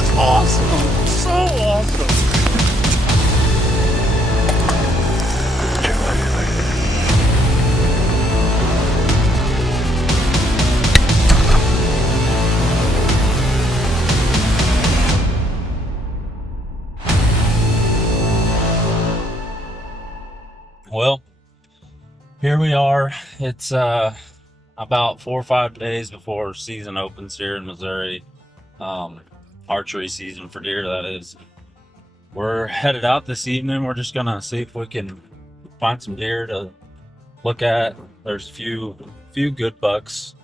was awesome. So awesome. Well, here we are. It's about 4 or 5 days before season opens here in Missouri. Archery season for deer, that is. We're headed out this evening. We're just gonna see if we can find some deer to look at. There's a few good bucks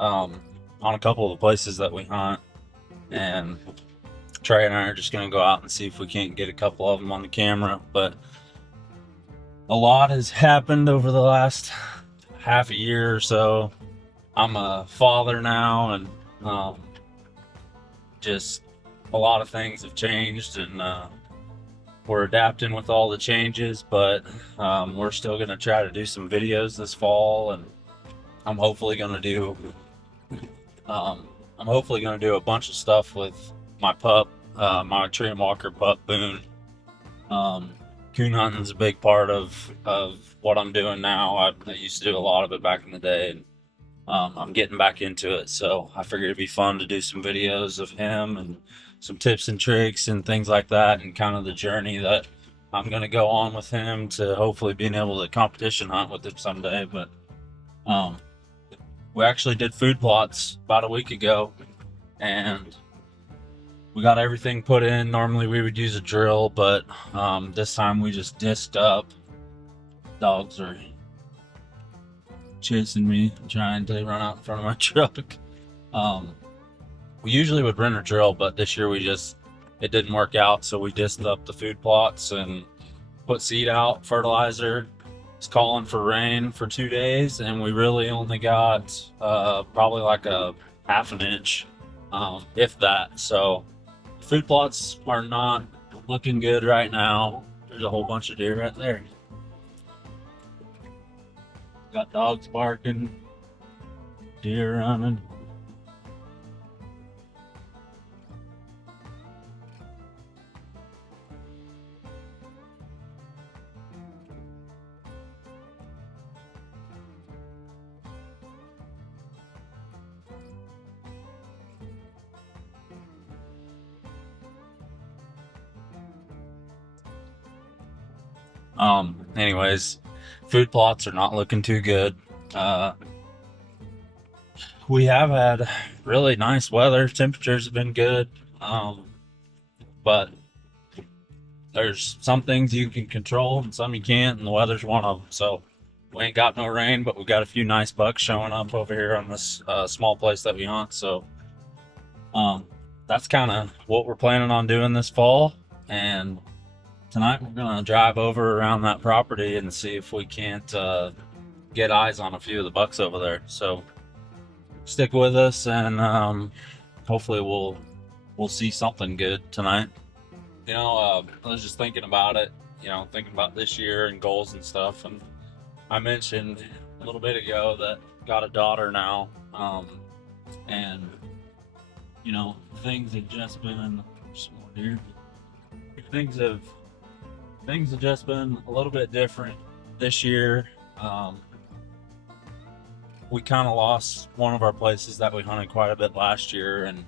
on a couple of the places that we hunt, and Trey and I are just gonna go out and see if we can't get a couple of them on the camera. But a lot has happened over the last half a year or so. I'm a father now, and just a lot of things have changed, and we're adapting with all the changes, but we're still going to try to do some videos this fall, and I'm hopefully going to do a bunch of stuff with my pup, my tree and walker pup, Boone. Coon hunting is a big part of what I'm doing now. I used to do a lot of it back in the day, and I'm getting back into it. So I figured it'd be fun to do some videos of him and some tips and tricks and things like that, and kind of the journey that I'm going to go on with him to hopefully being able to competition hunt with him someday. But we actually did food plots about a week ago, and we got everything put in. Normally we would use a drill, but this time we just disced up. Dogs are chasing me, trying to run out in front of my truck. We usually would rent a drill, but this year it didn't work out, so we disced up the food plots and put seed out, fertilizer. It's calling for rain for 2 days, and we really only got probably like a half an inch, if that. So food plots are not looking good right now. There's a whole bunch of deer right there. Got dogs barking, deer running. Anyways, food plots are not looking too good. We have had really nice weather. Temperatures have been good. But there's some things you can control and some you can't, and the weather's one of them. So we ain't got no rain, but we've got a few nice bucks showing up over here on this small place that we hunt. So that's kind of what we're planning on doing this fall. And tonight we're gonna drive over around that property and see if we can't get eyes on a few of the bucks over there. So stick with us, and hopefully we'll see something good tonight. I was just thinking about it, thinking about this year and goals and stuff, and I mentioned a little bit ago that got a daughter now, and things have just been some more deer. Things have just been a little bit different this year. We kind of lost one of our places that we hunted quite a bit last year, and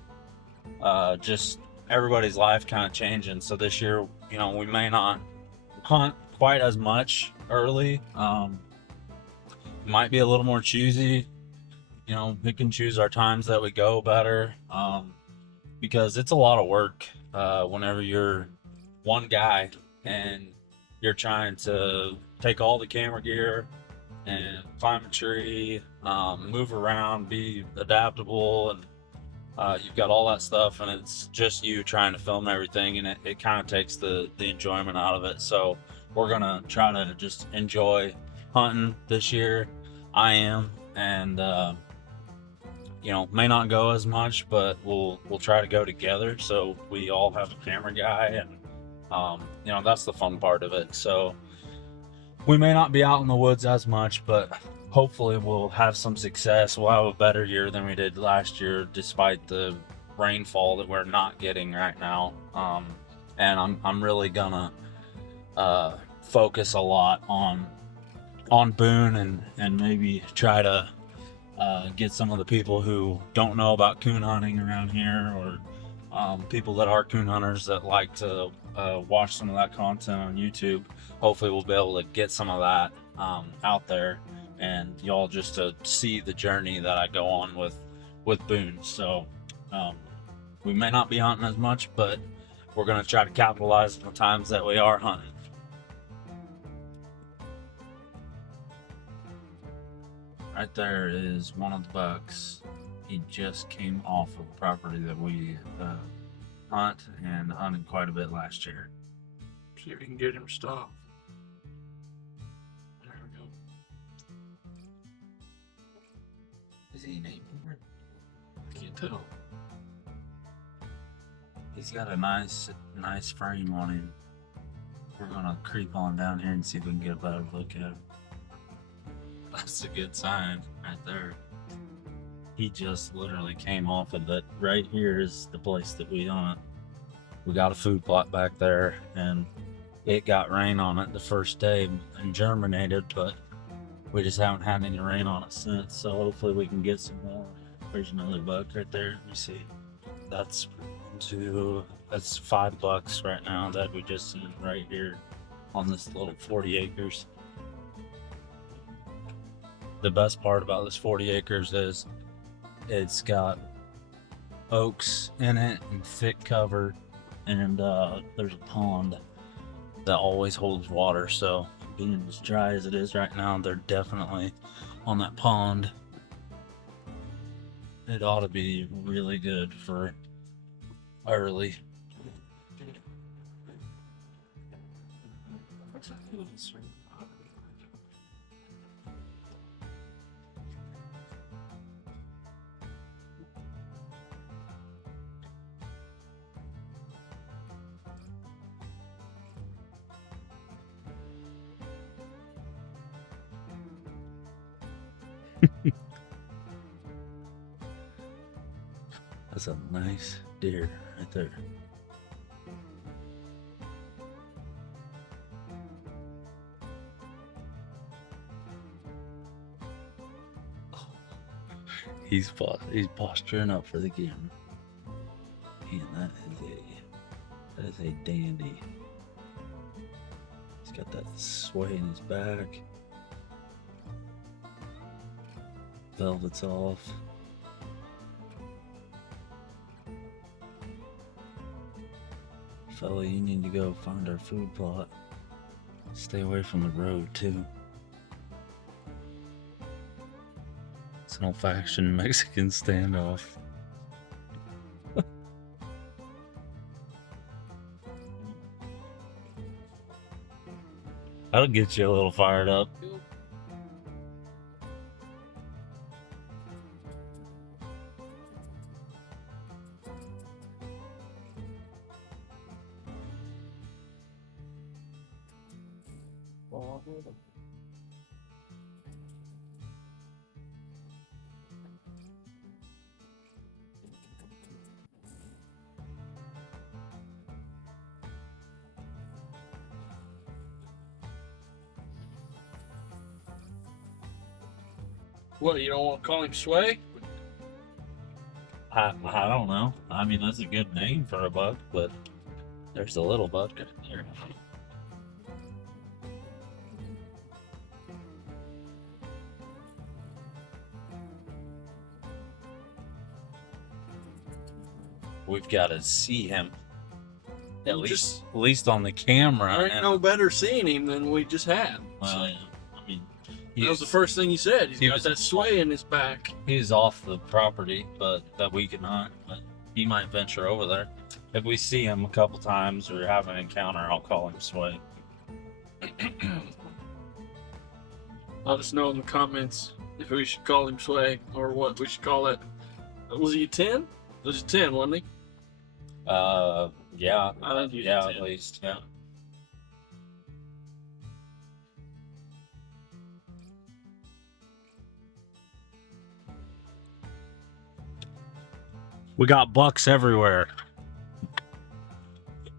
just everybody's life kind of changing. So this year, we may not hunt quite as much early. Might be a little more choosy, pick and choose our times that we go better, because it's a lot of work whenever you're one guy and you're trying to take all the camera gear and climb a tree, move around, be adaptable, and you've got all that stuff, and it's just you trying to film everything, and it kind of takes the enjoyment out of it. So we're gonna try to just enjoy hunting this year. I am, and may not go as much, but we'll try to go together, so we all have a camera guy, and that's the fun part of it. So we may not be out in the woods as much, but hopefully we'll have some success. We'll have a better year than we did last year, despite the rainfall that we're not getting right now. And I'm really gonna focus a lot on Boone and maybe try to get some of the people who don't know about coon hunting around here, or people that are coon hunters that like to watch some of that content on YouTube. Hopefully we'll be able to get some of that out there, and y'all just to see the journey that I go on with Boone. So we may not be hunting as much, but we're gonna try to capitalize on the times that we are hunting. Right there is one of the bucks. He just came off of a property that we hunt and hunted quite a bit last year. See if we can get him stopped. There we go. Is he named? I can't tell. He's got a nice frame on him. We're gonna creep on down here and see if we can get a better look at him. That's a good sign right there. He just literally came off of it. Right here is the place that we hunt. We got a food plot back there, and it got rain on it the first day and germinated, but we just haven't had any rain on it since. So hopefully we can get some more. There's another buck right there. Let me see. That's 5 bucks right now that we just seen right here on this little 40 acres. The best part about this 40 acres is it's got oaks in it and thick cover, and there's a pond that always holds water. So being as dry as it is right now, they're definitely on that pond. It ought to be really good for early. That's a nice deer right there. He's posturing up for the camera. Man, that is a dandy. He's got that sway in his back. Velvet's off. Fella, you need to go find our food plot. Stay away from the road, too. It's an old-fashioned Mexican standoff. That'll get you a little fired up. What, you don't want to call him Sway? I don't know. I mean, that's a good name for a buck, but there's a little buck right there. We've got to see him at least on the camera. There ain't no better seeing him than we just had. Well, yeah. I mean, that was the first thing you said. He got that sway in his back. He's off the property, but that we can hunt. But he might venture over there. If we see him a couple times or have an encounter, I'll call him Sway. Let us know in the comments if we should call him Sway or what we should call it. Was he a 10? It was a 10, wasn't he? Yeah. I think he was yeah, a 10. at least, yeah. We got bucks everywhere.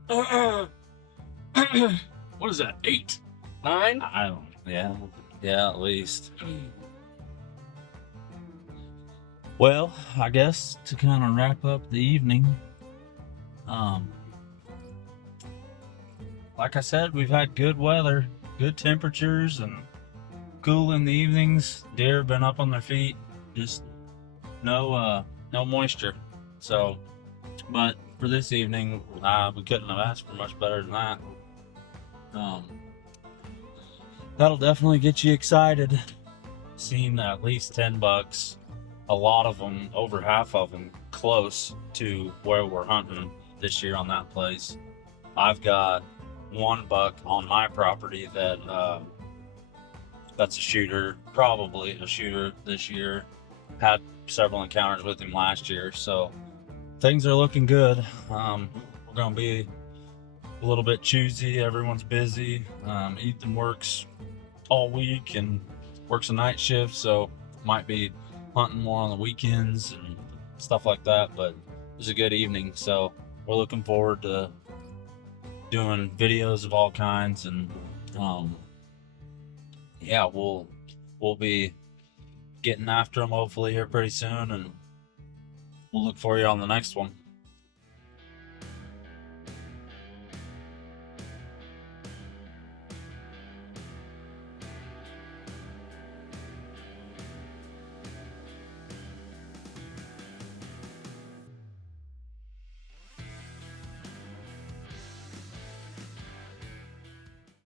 What is that? 8? 9? I don't. Yeah, at least. Well, I guess to kind of wrap up the evening, like I said, we've had good weather, good temperatures, and cool in the evenings. Deer have been up on their feet, just no moisture. So, but for this evening, we couldn't have asked for much better than that. That'll definitely get you excited. Seen at least 10 bucks, a lot of them, over half of them, close to where we're hunting this year on that place. I've got 1 buck on my property that that's a shooter, probably a shooter this year. Had several encounters with him last year, so things are looking good. We're gonna be a little bit choosy. Everyone's busy. Ethan works all week and works a night shift, so might be hunting more on the weekends and stuff like that. But it was a good evening, so we're looking forward to doing videos of all kinds, and yeah, we'll be getting after them hopefully here pretty soon, and we'll look for you on the next one.